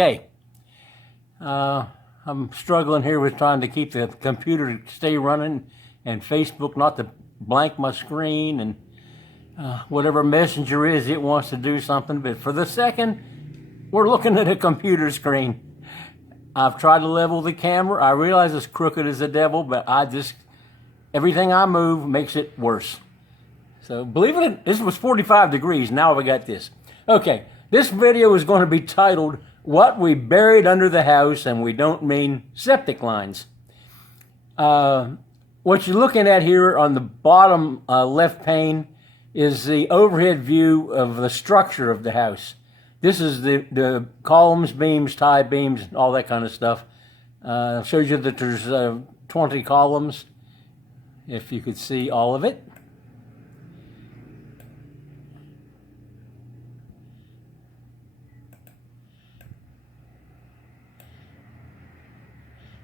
Okay, I'm struggling here with trying to keep the computer to stay running and Facebook not to blank my screen, and whatever messenger is, it wants to do something. But for the second, we're looking at a computer screen. I've tried to level the camera. I realize it's crooked as the devil, but everything I move makes it worse. So believe it or not, this was 45 degrees. Now we got this. Okay, this video is going to be titled, What We Buried Under the House, and we don't mean septic lines. What you're looking at here on the bottom left pane is the overhead view of the structure of the house. This is the columns, beams, tie beams, all that kind of stuff. Shows you that there's 20 columns, if you could see all of it.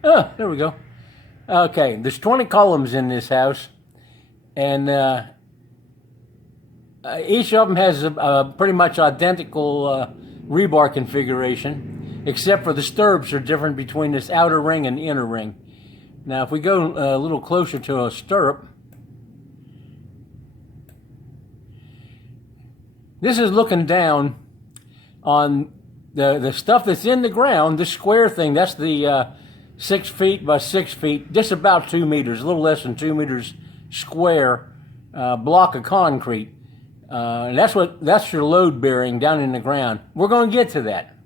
Oh, there we go. Okay, there's 20 columns in this house, and each of them has a pretty much identical rebar configuration, except for the stirrups are different between this outer ring and inner ring. Now, if we go a little closer to a stirrup, this is looking down on the stuff that's in the ground. This square thing, that's the 6 feet by 6 feet, just about 2 meters, a little less than 2 meters square block of concrete. And that's your load bearing down in the ground. We're going to get to that.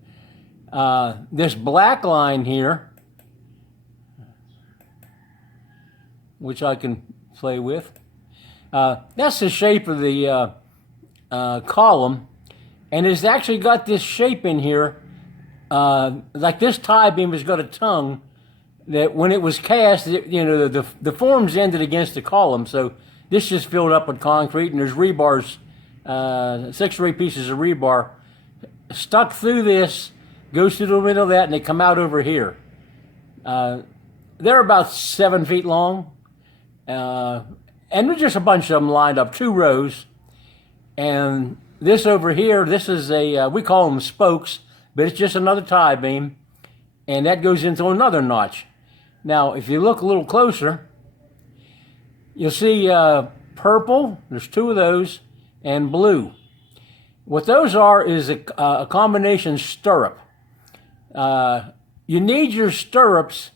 This black line here, which I can play with, that's the shape of the column, and it's actually got this shape in here, like this tie beam has got a tongue that when it was cast, the forms ended against the column, so this just filled up with concrete, and there's rebars, 6 or 8 pieces of rebar stuck through this, goes through the middle of that, and they come out over here. They're about 7 feet long, and there's just a bunch of them lined up, 2 rows. And this over here, this is we call them spokes, but it's just another tie beam, and that goes into another notch. Now, if you look a little closer, you'll see purple, there's 2 of those, and blue. What those are is a combination stirrup. You need your stirrups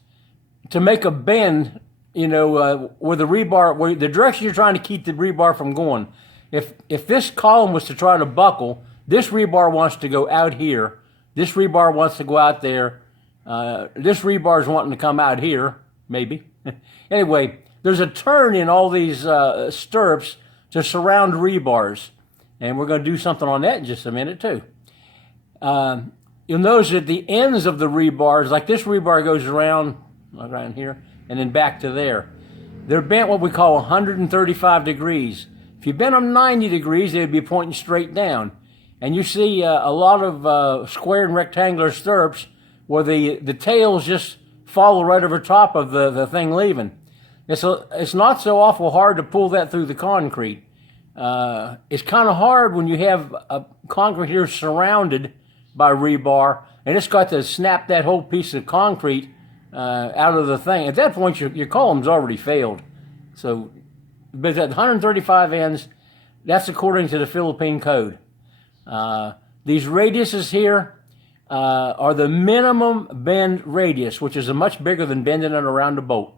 to make a bend, where the rebar, where the direction you're trying to keep the rebar from going. If this column was to try to buckle, this rebar wants to go out here, this rebar wants to go out there, this rebar is wanting to come out here, maybe. Anyway, there's a turn in all these stirrups to surround rebars, and we're going to do something on that in just a minute too. You'll notice that the ends of the rebars, like this rebar goes around here and then back to there. They're bent what we call 135 degrees. If you bent them 90 degrees, they would be pointing straight down. And you see a lot of square and rectangular stirrups where the tails just follow right over top of the thing leaving. It's not so awful hard to pull that through the concrete. It's kind of hard when you have a concrete here surrounded by rebar, and it's got to snap that whole piece of concrete out of the thing. At that point, your column's already failed. So, but at 135 ends, that's according to the Philippine code. These radiuses here are the minimum bend radius, which is much bigger than bending it around a boat.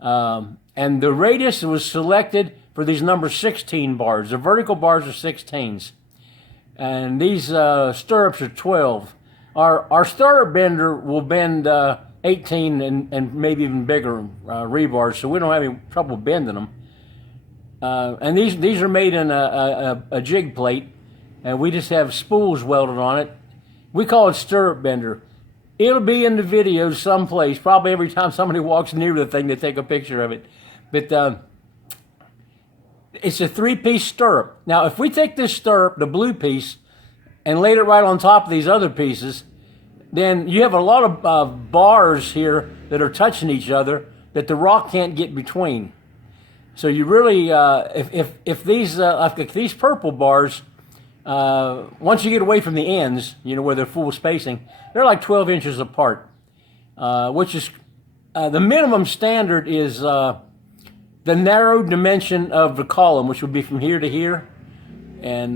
And the radius was selected for these number 16 bars. The vertical bars are 16s. And these stirrups are 12. Our stirrup bender will bend 18 and maybe even bigger rebars, so we don't have any trouble bending them. And these are made in a jig plate, and we just have spools welded on it. We call it stirrup bender. It'll be in the video someplace, probably every time somebody walks near the thing, they take a picture of it. But it's a 3-piece stirrup. Now, if we take this stirrup, the blue piece, and laid it right on top of these other pieces, then you have a lot of bars here that are touching each other that the rock can't get between. So you really, if these purple bars once you get away from the ends, you know, where they're full spacing, they're like 12 inches apart, which is the minimum standard is the narrow dimension of the column, which would be from here to here, and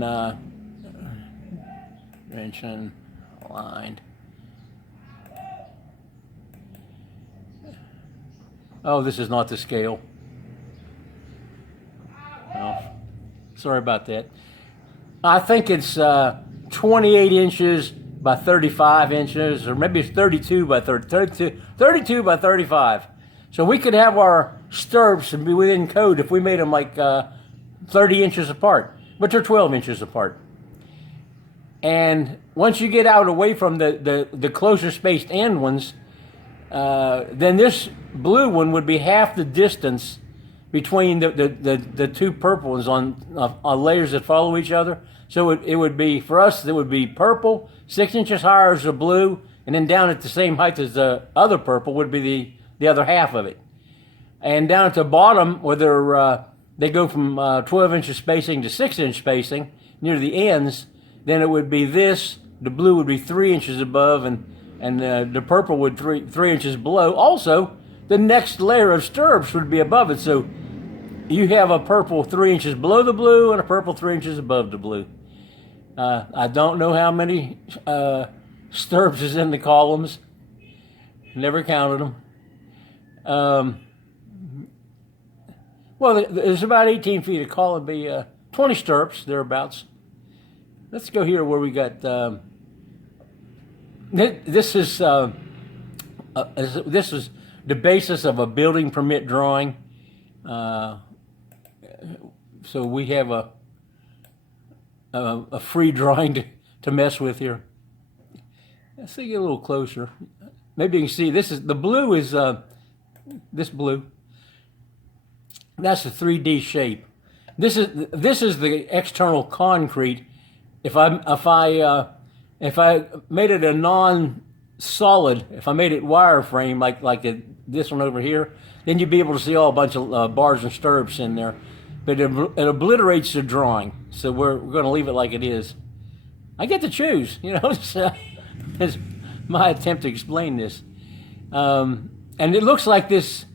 dimension aligned. Oh, this is not the scale. Oh, sorry about that. I think it's 28 inches by 35 inches, or maybe it's 32 by 32 by 35. So we could have our stirrups and be within code if we made them like 30 inches apart, but they're 12 inches apart. And once you get out away from the closer spaced end ones, then this blue one would be half the distance between the two purple ones on layers that follow each other. So it would be, for us, it would be purple, 6 inches higher as the blue, and then down at the same height as the other purple would be the other half of it. And down at the bottom, where they go from 12 inches spacing to 6 inch spacing near the ends, then it would be this, the blue would be 3 inches above, and the purple would 3 inches below. Also, the next layer of stirrups would be above it. So you have a purple 3 inches below the blue and a purple 3 inches above the blue. I don't know how many stirrups is in the columns. Never counted them. Well, there's about 18 feet of column, be 20 stirrups, thereabouts. Let's go here where we got, this is the basis of a building permit drawing. So we have a free drawing to mess with here. Let's see, get a little closer. Maybe you can see this is the blue is this blue. That's a 3D shape. This is the external concrete. If I made it a non-solid, if I made it wireframe like this one over here, then you'd be able to see all a bunch of bars and stirrups in there. But it obliterates the drawing, so we're going to leave it like it is. I get to choose, you know. It's my attempt to explain this. And it looks like this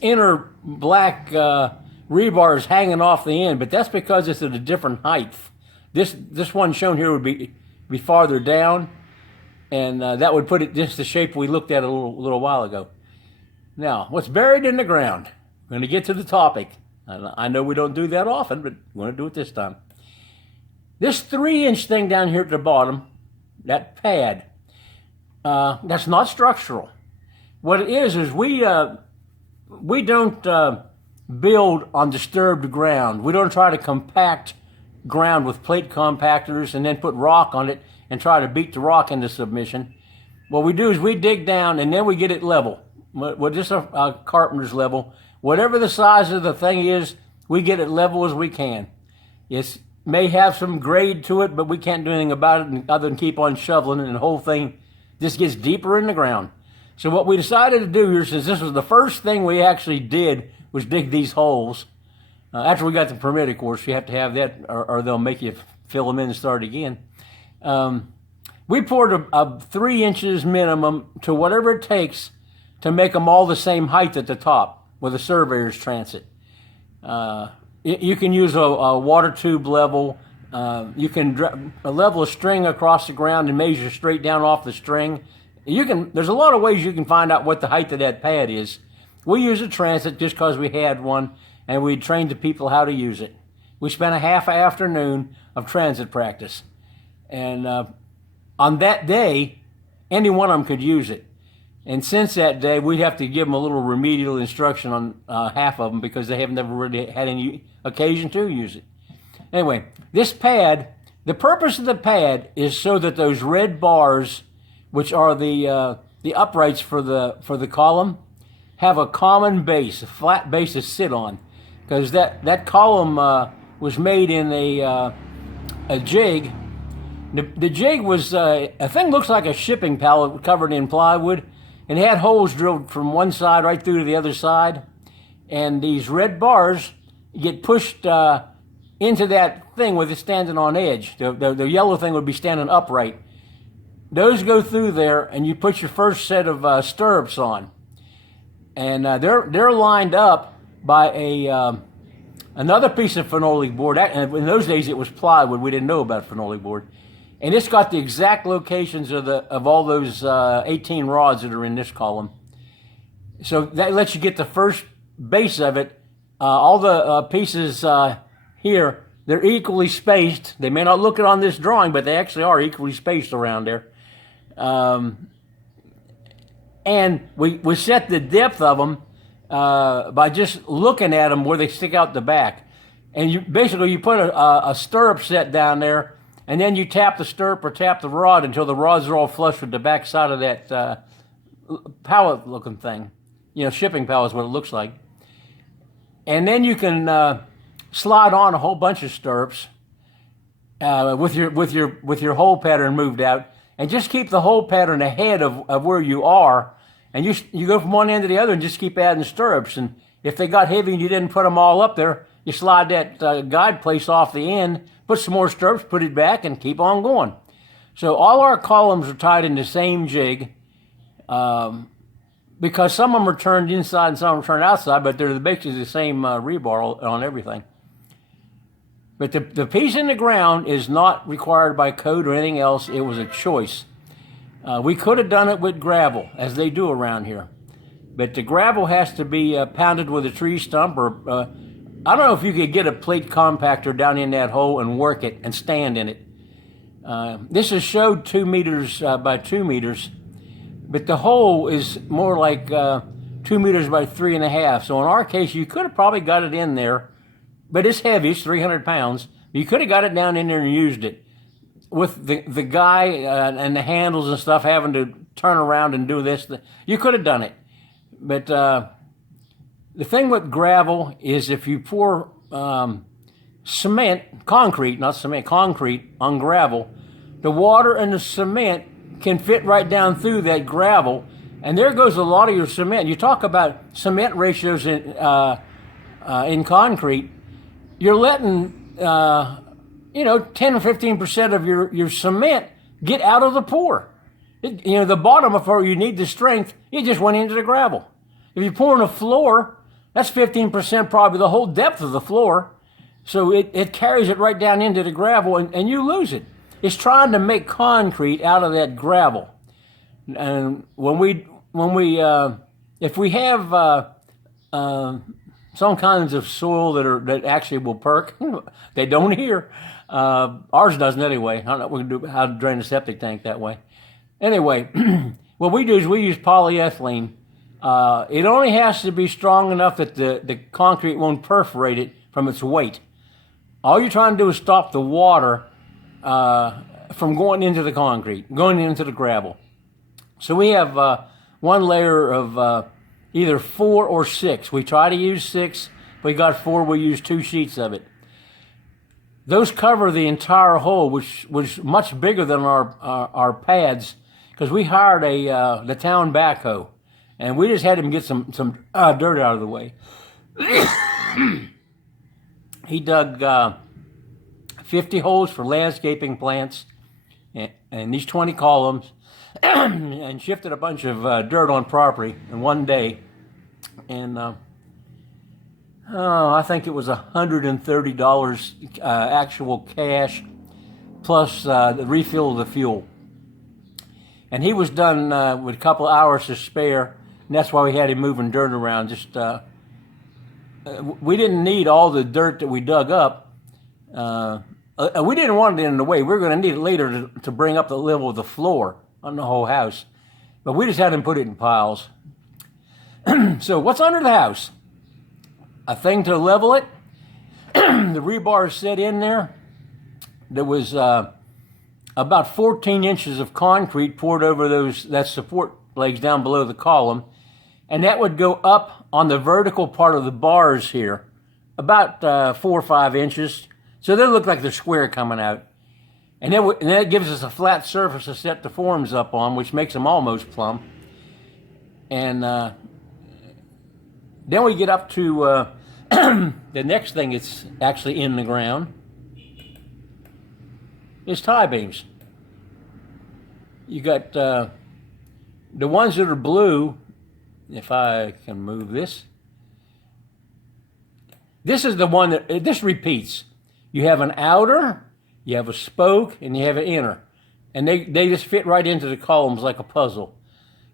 inner black rebar is hanging off the end, but that's because it's at a different height. This one shown here would be farther down, and that would put it just the shape we looked at a little while ago. Now, what's buried in the ground? We're going to get to the topic. I know we don't do that often, but we're going to do it this time. This 3-inch thing down here at the bottom, that pad, that's not structural. What it is we don't build on disturbed ground. We don't try to compact ground with plate compactors and then put rock on it and try to beat the rock into submission. What we do is we dig down and then we get it level. Well, just a carpenter's level. Whatever the size of the thing is, we get it level as we can. It may have some grade to it, but we can't do anything about it other than keep on shoveling, and the whole thing just gets deeper in the ground. So what we decided to do here, since this was the first thing we actually did, was dig these holes. After we got the permit, of course, you have to have that, or they'll make you fill them in and start again. We poured a 3 inches minimum to whatever it takes to make them all the same height at the top with a surveyor's transit. You can use a water tube level. You can level a string across the ground and measure straight down off the string. There's a lot of ways you can find out what the height of that pad is. We use a transit just because we had one, and we trained the people how to use it. We spent a half afternoon of transit practice. And on that day, any one of them could use it. And since that day, we have to give them a little remedial instruction on half of them because they have never really had any occasion to use it. Anyway, this pad, the purpose of the pad is so that those red bars, which are the uprights for the column, have a common base, a flat base to sit on. Because that column was made in a jig. The jig was, a thing looks like a shipping pallet covered in plywood. And it had holes drilled from one side right through to the other side. And these red bars get pushed into that thing with it standing on edge. The yellow thing would be standing upright. Those go through there, and you put your first set of stirrups on, and they're lined up by another piece of phenolic board. And in those days, it was plywood. We didn't know about phenolic board, and it's got the exact locations of all those 18 rods that are in this column. So that lets you get the first base of it. All the pieces here, they're equally spaced. They may not look it on this drawing, but they actually are equally spaced around there. And we set the depth of them by just looking at them where they stick out the back. And you put a stirrup set down there, and then you tap the stirrup or tap the rod until the rods are all flush with the back side of that pallet looking thing. Shipping pallet is what it looks like. And then you can slide on a whole bunch of stirrups with your hole pattern moved out, and just keep the hole pattern ahead of where you are, and you go from one end to the other and just keep adding stirrups. And if they got heavy and you didn't put them all up there, you slide that guide place off the end, put some more stirrups, put it back, and keep on going. So all our columns are tied in the same jig, because some of them are turned inside and some of them are turned outside, but they're basically the same rebar on everything. But the piece in the ground is not required by code or anything else. It was a choice. We could have done it with gravel, as they do around here. But the gravel has to be pounded with a tree stump, or I don't know if you could get a plate compactor down in that hole and work it and stand in it. This is showed 2 meters by 2 meters, but the hole is more like 2 meters by 3.5. So in our case, you could have probably got it in there. But it's heavy, it's 300 pounds. You could have got it down in there and used it. With the guy and the handles and stuff having to turn around and do this, you could have done it. But the thing with gravel is if you pour concrete on gravel, the water and the cement can fit right down through that gravel, and there goes a lot of your cement. You talk about cement ratios in concrete. You're letting 10 or 15% of your cement get out of the pour. The bottom of where you need the strength, it just went into the gravel. If you're pouring a floor, that's 15% probably the whole depth of the floor. So it carries it right down into the gravel, and you lose it. It's trying to make concrete out of that gravel. And if we have some kinds of soil that actually will perk, they don't here. Ours doesn't anyway. I don't know what we can do, how to drain a septic tank that way. Anyway, what we do is we use polyethylene. It only has to be strong enough that the concrete won't perforate it from its weight. All you're trying to do is stop the water from going into the concrete, going into the gravel. So we have one layer of either 4 or 6. We try to use 6. If we got 4, we use 2 sheets of it. Those cover the entire hole, which was much bigger than our pads, because we hired the town backhoe, and we just had him get some dirt out of the way. He dug 50 holes for landscaping plants and these 20 columns, and shifted a bunch of dirt on property in one day. And I think it was $130 actual cash, plus the refill of the fuel. And he was done with a couple of hours to spare, and that's why we had him moving dirt around. We didn't need all the dirt that we dug up. We didn't want it in the way. We were going to need it later to bring up the level of the floor on the whole house. But we just had him put it in piles. So what's under the house? A thing to level it. The rebar is set in there. There was about 14 inches of concrete poured over that support legs down below the column. And that would go up on the vertical part of the bars here, about 4 or 5 inches. So they look like they're square coming out. And that gives us a flat surface to set the forms up on, which makes them almost plumb. And then we get up to The next thing that's actually in the ground is tie beams. You got the ones that are blue. If I can move this, this is the one that this repeats. You have an outer, you have a spoke, and you have an inner, and they just fit right into the columns like a puzzle.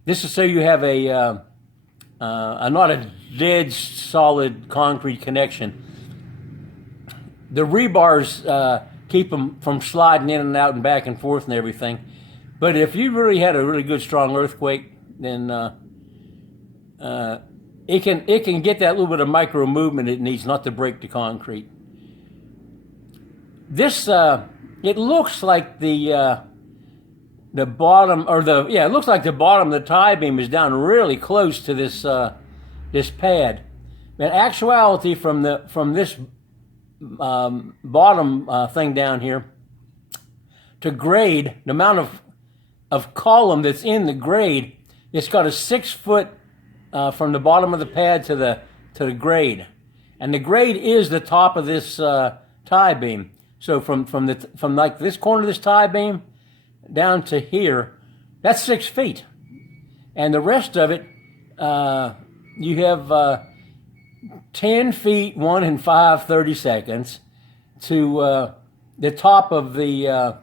This is so you have a not a dead solid concrete connection. The rebars keep them from sliding in and out and back and forth and everything. But if you really had a really good strong earthquake, then it can get that little bit of micro movement it needs not to break the concrete. This it looks like the bottom, or it looks like the bottom of the tie beam is down really close to this this pad. In actuality, from this bottom thing down here to grade, the amount of column that's in the grade, it's got a 6 foot from the bottom of the pad to the grade, and the grade is the top of this tie beam. So from like this corner of this tie beam down to here, that's 6 feet, and the rest of it you have 10 feet 1 and 5/32 to the top of the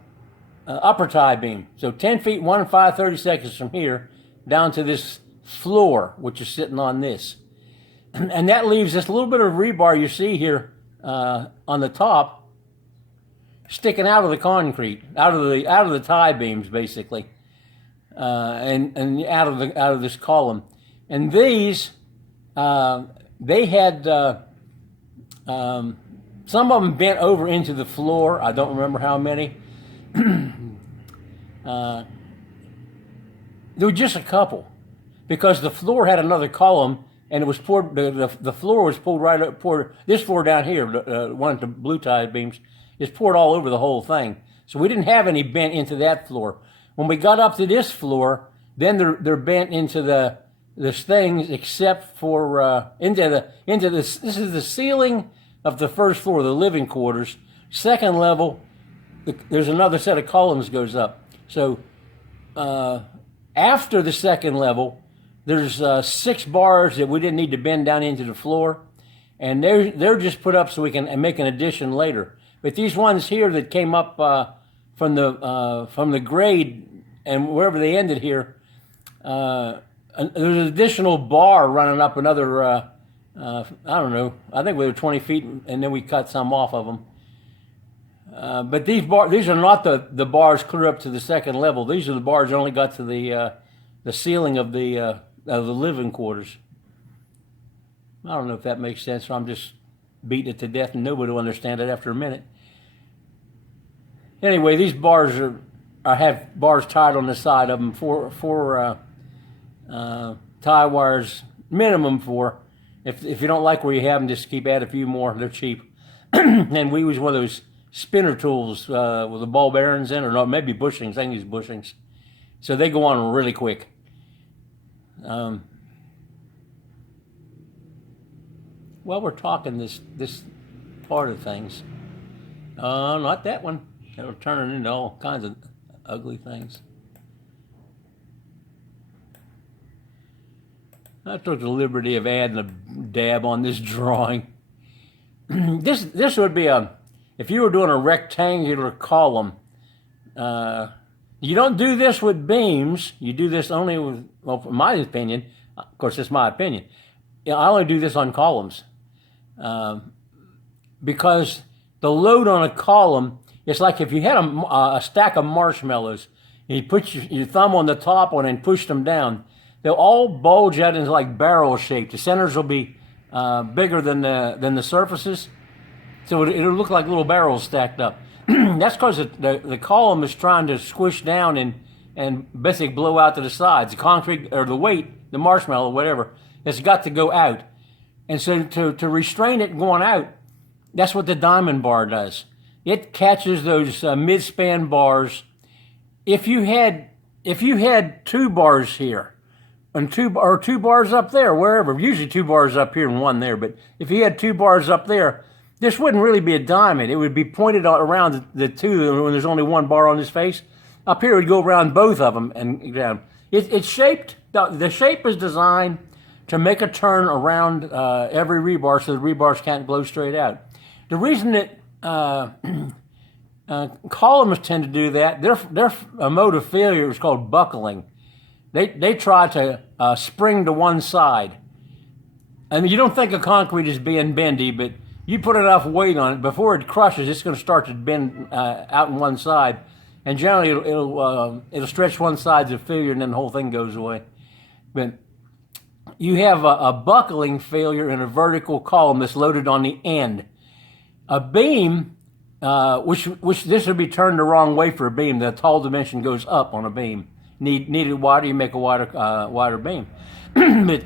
upper tie beam. So 10 feet 1 and 5/32 from here down to this floor, which is sitting on this, and that leaves this little bit of rebar you see here on the top sticking out of the concrete, out of the tie beams basically, and out of this column. And these they had some of them bent over into the floor. I don't remember how many. There were just a couple, because the floor had another column, and it was poured. The floor was pulled right up. This floor down here, one of the blue tie beams, is poured all over the whole thing. So we didn't have any bent into that floor. When we got up to this floor, then they're bent into the things, except for into this. This is the ceiling of the first floor, the living quarters. Second level, there's another set of columns goes up. So after the second level, there's 6 bars that we didn't need to bend down into the floor, and they're just put up so we can make an addition later. But these ones here that came up from the grade and wherever they ended here, there's an additional bar running up another, I don't know, I think we were 20 feet, and then we cut some off of them. But these are not the bars clear up to the second level. These are the bars that only got to the ceiling of the living quarters. I don't know if that makes sense, or I'm just beating it to death and nobody will understand it after a minute. Anyway, these bars have bars tied on the side of them, four tie wires, minimum 4. If you don't like where you have them, just keep add a few more. They're cheap. And we use one of those spinner tools with the ball bearings in, or no, maybe bushings. I can use bushings. So they go on really quick. Well, we're talking this part of things. Not that one. It'll turn it into all kinds of ugly things. I took the liberty of adding a dab on this drawing. This would be if you were doing a rectangular column. You don't do this with beams. You do this only with, well, in my opinion, of course, it's my opinion. I only do this on columns because the load on a column, it's like if you had a stack of marshmallows and you put your thumb on the top one and push them down, they'll all bulge out into like barrel shape. The centers will be bigger than the surfaces, so it'll look like little barrels stacked up. That's because the column is trying to squish down and basically blow out to the sides. The concrete, or the weight, the marshmallow, whatever, it's got to go out. And so to restrain it going out, that's what the diamond bar does. It catches those mid-span bars. If you had 2 bars here, and two bars up there, wherever. Usually 2 bars up here and 1 there. But if he had 2 bars up there, this wouldn't really be a diamond. It would be pointed around the two when there's only 1 bar on his face. Up here, it would go around both of them and down. It's shaped. The shape is designed to make a turn around every rebar so the rebars can't blow straight out. The reason that columns tend to do that, their mode of failure is called buckling. They try to spring to one side. I mean, you don't think of concrete as being bendy, but you put enough weight on it, before it crushes, it's going to start to bend out on one side. And generally, it'll stretch one side of failure, and then the whole thing goes away. But you have a buckling failure in a vertical column that's loaded on the end. A beam, which this would be turned the wrong way for a beam. The tall dimension goes up on a beam. Needed wider, you make a wider beam. But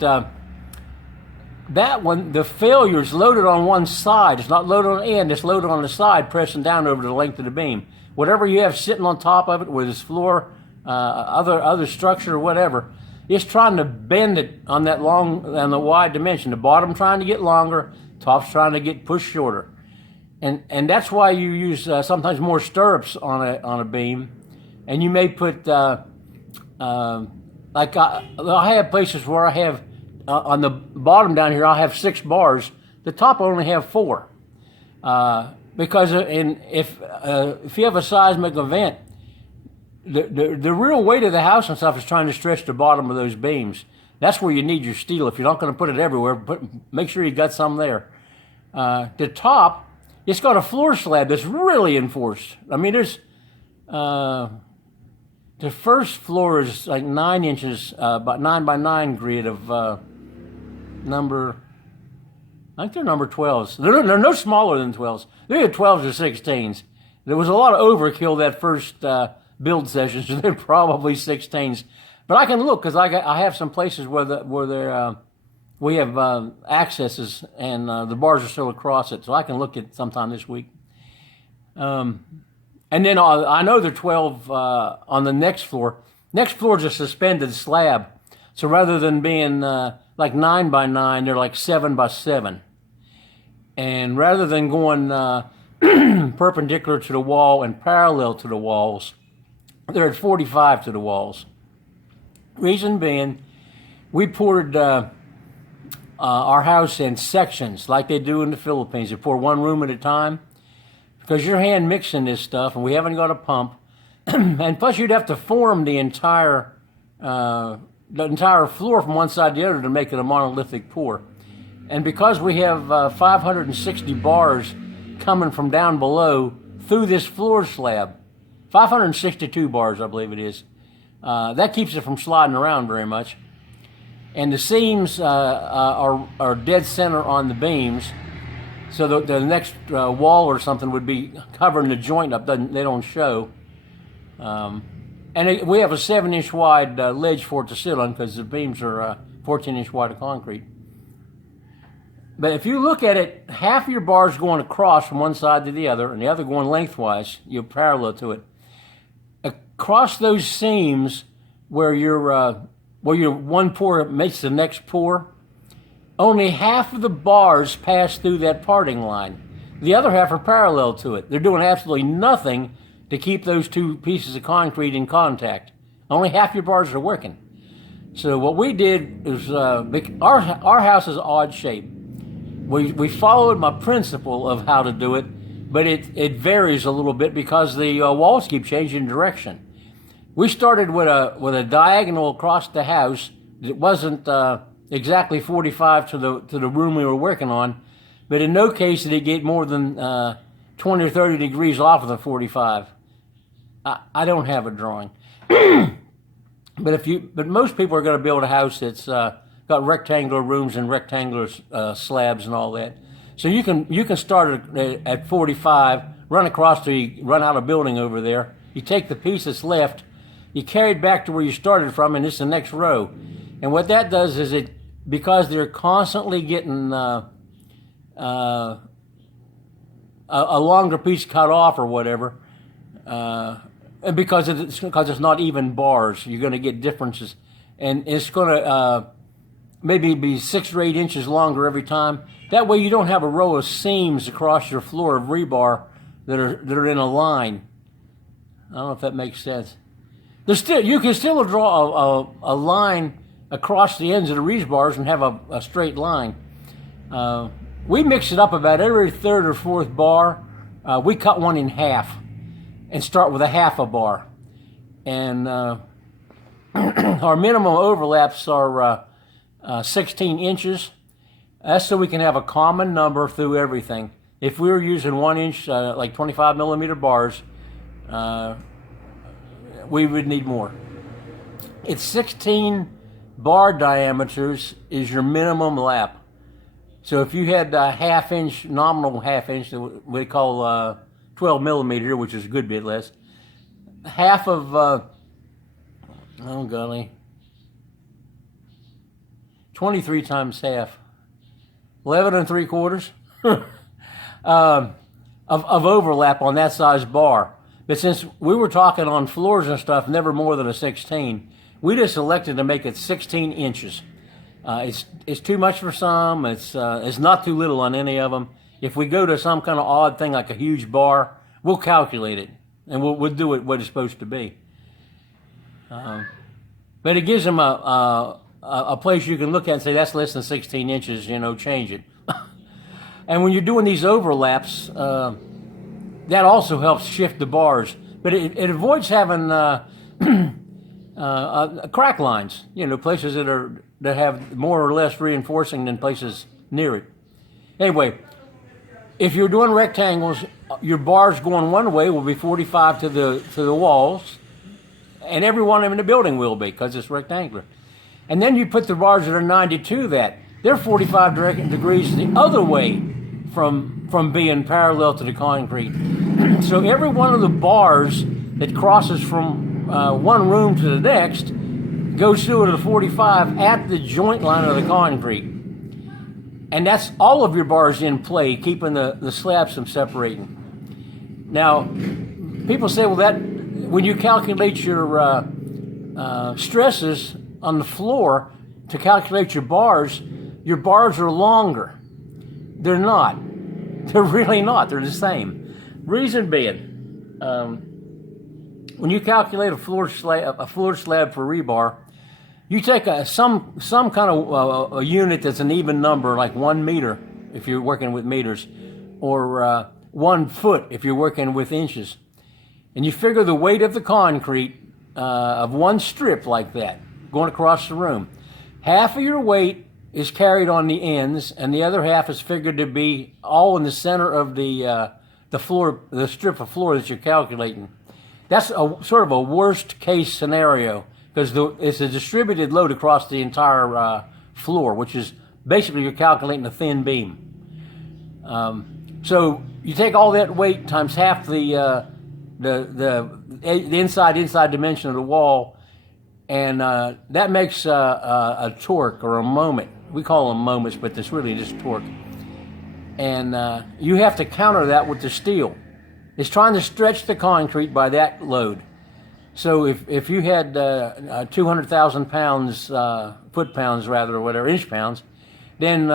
that one, the failure is loaded on one side. It's not loaded on the end. It's loaded on the side, pressing down over the length of the beam. Whatever you have sitting on top of it, whether it's floor, other structure, or whatever, it's trying to bend it on that long and the wide dimension. The bottom trying to get longer, top's trying to get pushed shorter, and that's why you use sometimes more stirrups on a beam, and you may put like I have places where I have on the bottom down here, I'll have 6 bars. The top I only have 4. Because if you have a seismic event, the real weight of the house and stuff is trying to stretch the bottom of those beams. That's where you need your steel. If you're not going to put it everywhere, make sure you got some there. The top, it's got a floor slab that's really enforced. I mean, there's the first floor is like 9 inches, about 9 by 9 grid of number. I think they're number 12s. They're no smaller than 12s. They're 12s or 16s. There was a lot of overkill that first build session, so they're probably 16s. But I can look because I have some places where we have accesses and the bars are still across it, so I can look at sometime this week. And then I know they're 12 on the next floor. Next floor is a suspended slab, so rather than being like 9 by 9, they're like 7 by 7. And rather than going perpendicular to the wall and parallel to the walls, they're at 45 to the walls. Reason being, we poured our house in sections like they do in the Philippines. They pour one room at a time because you're hand mixing this stuff, and we haven't got a pump. And plus, you'd have to form the entire floor from one side to the other to make it a monolithic pour. And because we have 560 bars coming from down below through this floor slab, 562 bars, I believe it is, that keeps it from sliding around very much. And the seams are dead center on the beams, so the next wall or something would be covering the joint up. They don't show. And we have a 7-inch wide ledge for it to sit on because the beams are 14-inch wide of concrete. But if you look at it, half of your bars going across from one side to the other, and the other going lengthwise, you're parallel to it. Across those seams where your one pour makes the next pour, only half of the bars pass through that parting line. The other half are parallel to it. They're doing absolutely nothing to keep those two pieces of concrete in contact. Only half your bars are working. So what we did is, our house is odd shape. We followed my principle of how to do it, but it varies a little bit because the walls keep changing direction. We started with a diagonal across the house that wasn't exactly 45 to the room we were working on, but in no case did it get more than 20 or 30 degrees off of the 45. I don't have a drawing, but most people are going to build a house that's got rectangular rooms and rectangular slabs and all that. So you can start at 45, run across till you run out of building over there. You take the piece that's left, you carry it back to where you started from, and it's the next row. And what that does is because they're constantly getting a longer piece cut off or whatever, and because it's not even bars, you're going to get differences. and it's going to maybe be 6 or 8 inches longer every time. That way you don't have a row of seams across your floor of rebar that are in a line. I don't know if that makes sense. You can still draw a line across the ends of the rebars and have a straight line. We mix it up about every 3rd or 4th bar. We cut one in half and start with a half a bar. And our minimum overlaps are 16 inches. That's so we can have a common number through everything. If we were using 1 inch, like 25 millimeter bars, we would need more. It's 16 bar diameters is your minimum lap. So if you had a half-inch, nominal half-inch, that we call 12 millimeter, which is a good bit less, half of, oh golly, 23 times half, 11 3/4 of overlap on that size bar. But since we were talking on floors and stuff, never more than a 16, we just elected to make it 16 inches. It's too much for some. It's not too little on any of them. If we go to some kind of odd thing like a huge bar, we'll calculate it and we'll do it what it's supposed to be. But it gives them a place you can look at and say that's less than 16 inches. Change it. And when you're doing these overlaps, that also helps shift the bars, but it avoids having crack lines. Places that have more or less reinforcing than places near it. Anyway, if you're doing rectangles, your bars going one way will be 45 to the walls, and every one of them in the building will be because it's rectangular. And then you put the bars that are 92 that they're 45 degrees the other way from being parallel to the concrete. So every one of the bars that crosses from one room to the next goes through at a 45 at the joint line of the concrete. And that's all of your bars in play, keeping the slabs from separating. Now, people say, well, that when you calculate your stresses on the floor to calculate your bars are longer. They're not. They're really not. They're the same. Reason being, when you calculate a floor slab for rebar, you take some kind of a unit that's an even number, like 1 meter if you're working with meters, or 1 foot if you're working with inches, and you figure the weight of the concrete of one strip like that going across the room. Half of your weight is carried on the ends, and the other half is figured to be all in the center of the floor, the strip of floor that you're calculating. That's sort of a worst case scenario because it's a distributed load across the entire floor, which is basically you're calculating a thin beam. So you take all that weight times half the inside dimension of the wall, and that makes a torque or a moment. We call them moments, but it's really just torque. And you have to counter that with the steel. It's trying to stretch the concrete by that load. So if you had 200,000 pounds, foot-pounds rather, or whatever, inch-pounds, then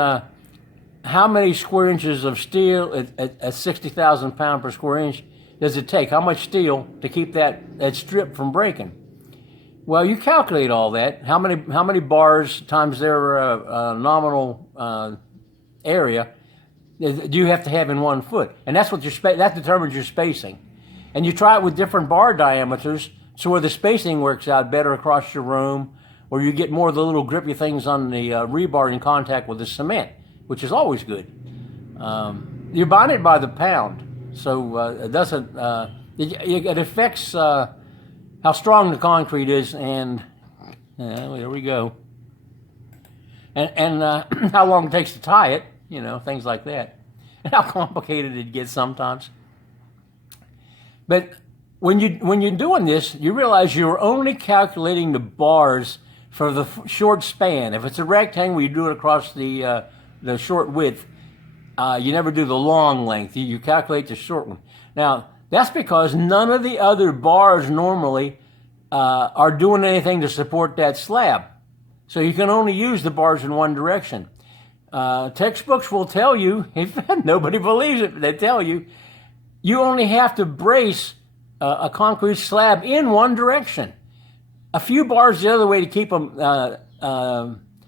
how many square inches of steel at 60,000 pounds per square inch does it take? How much steel to keep that strip from breaking? Well, you calculate all that. How many bars times their nominal area do you have to have in 1 foot? And that's what that determines your spacing. And you try it with different bar diameters, so where the spacing works out better across your room, or you get more of the little grippy things on the rebar in contact with the cement, which is always good. You're buying it by the pound, so it doesn't. It affects how strong the concrete is, and there we go. And how long it takes to tie it, things like that, and how complicated it gets sometimes. But when you're doing this, you realize you're only calculating the bars for the short span. If it's a rectangle, you do it across the short width. You never do the long length. You calculate the short one. Now, that's because none of the other bars normally are doing anything to support that slab. So you can only use the bars in one direction. Textbooks will tell you, nobody believes it, but they tell you, you only have to brace a concrete slab in one direction. A few bars the other way to keep them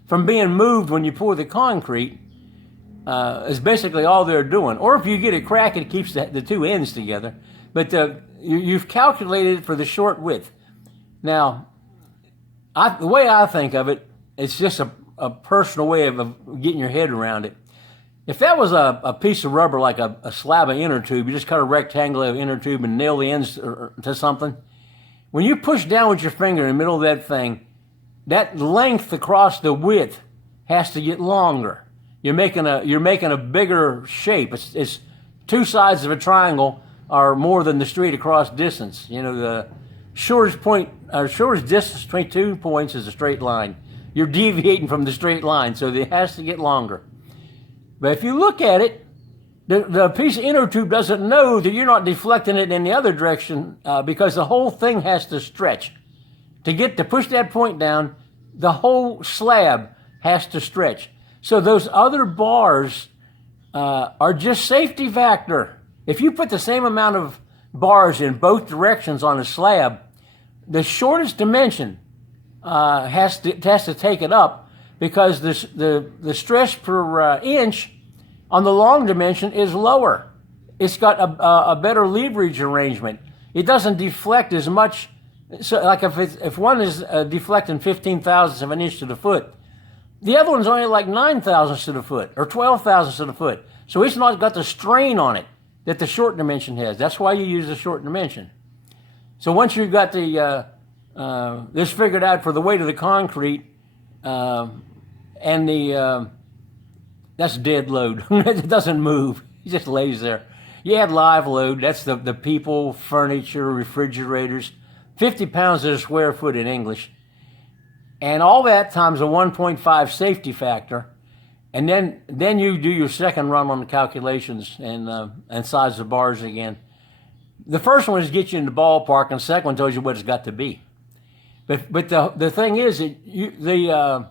from being moved when you pour the concrete is basically all they're doing. Or if you get a crack, it keeps the two ends together. But you've calculated it for the short width. Now, the way I think of it, it's just a personal way of getting your head around it. If that was a piece of rubber, like a slab of inner tube, you just cut a rectangle of inner tube and nail the ends to something. When you push down with your finger in the middle of that thing, that length across the width has to get longer. You're making a bigger shape. It's two sides of a triangle are more than the street across distance. You know, the shortest distance between 2 points is a straight line. You're deviating from the straight line, so it has to get longer. But if you look at it, the piece of inner tube doesn't know that you're not deflecting it in the other direction because the whole thing has to stretch. To push that point down, the whole slab has to stretch. So those other bars are just safety factor. If you put the same amount of bars in both directions on a slab, the shortest dimension has to take it up because the stress per inch on the long dimension is lower. It's got a better leverage arrangement. It doesn't deflect as much. So, like if one is deflecting 15 thousandths of an inch to the foot, the other one's only like 9 thousandths to the foot or 12 thousandths to the foot. So it's not got the strain on it that the short dimension has. That's why you use the short dimension. So once you've got this figured out for the weight of the concrete and that's dead load. It doesn't move. It just lays there. You add live load. That's the people, furniture, refrigerators. 50 pounds a square foot in English. And all that times a 1.5 safety factor. And then you do your second run on the calculations and size the bars again. The first one is get you in the ballpark, and the second one tells you what it's got to be. But the thing is that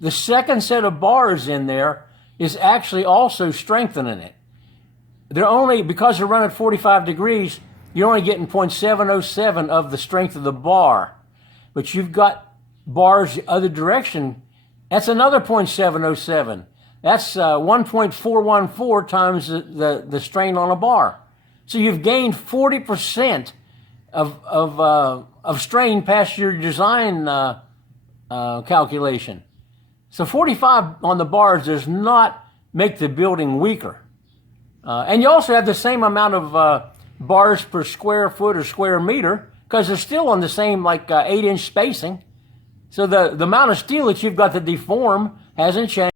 the second set of bars in there is actually also strengthening it. They're only, because they're running at 45 degrees, you're only getting 0.707 of the strength of the bar. But you've got bars the other direction, that's another 0.707. That's 1.414 times the strain on a bar. So you've gained 40% of strain past your design calculation. So 45 on the bars does not make the building weaker. And you also have the same amount of bars per square foot or square meter because they're still on the same 8-inch spacing. So the amount of steel that you've got to deform hasn't changed.